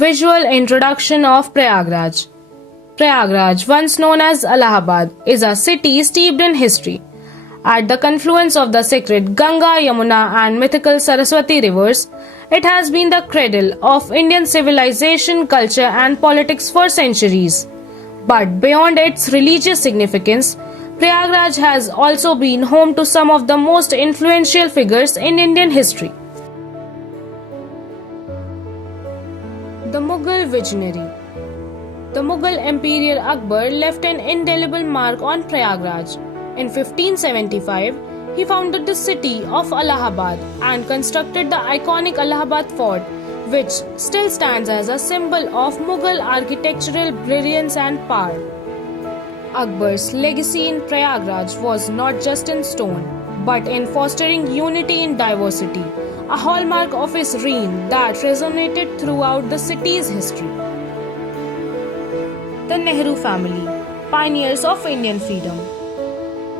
Visual introduction of Prayagraj. Prayagraj, once known as Allahabad, is a city steeped in history. At the confluence of the sacred Ganga, Yamuna, and mythical Saraswati rivers, it has been the cradle of Indian civilization, culture, and politics for centuries. But beyond its religious significance, Prayagraj has also been home to some of the most influential figures in Indian history. The Mughal visionary. The Mughal Emperor Akbar left an indelible mark on Prayagraj. In 1575, he founded the city of Allahabad and constructed the iconic Allahabad Fort, which still stands as a symbol of Mughal architectural brilliance and power. Akbar's legacy in Prayagraj was not just in stone, but in fostering unity in diversity, a hallmark of his reign that resonated throughout the city's history. The Nehru family, pioneers of Indian freedom.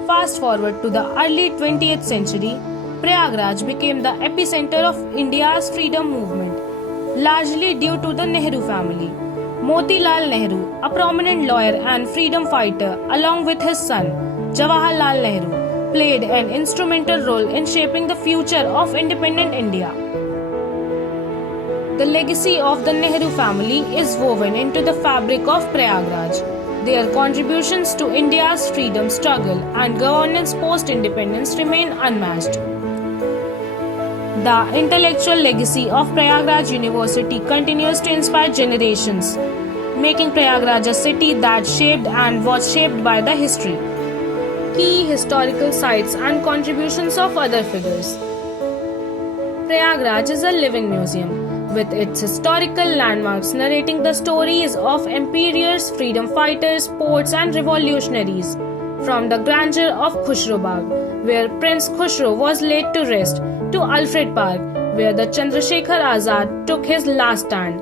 Fast forward to the early 20th century, Prayagraj became the epicenter of India's freedom movement, largely due to the Nehru family. Motilal Nehru, a prominent lawyer and freedom fighter, along with his son, Jawaharlal Nehru, played an instrumental role in shaping the future of independent India. The legacy of the Nehru family is woven into the fabric of Prayagraj. Their contributions to India's freedom struggle and governance post-independence remain unmatched. The intellectual legacy of Prayagraj University continues to inspire generations, making Prayagraj a city that shaped and was shaped by the history. Key historical sites and contributions of other figures. Prayagraj is a living museum, with its historical landmarks narrating the stories of emperors, freedom fighters, poets, and revolutionaries. From the grandeur of Khusro Bagh, where Prince Khusro was laid to rest, to Alfred Park, where the Chandrasekhar Azad took his last stand.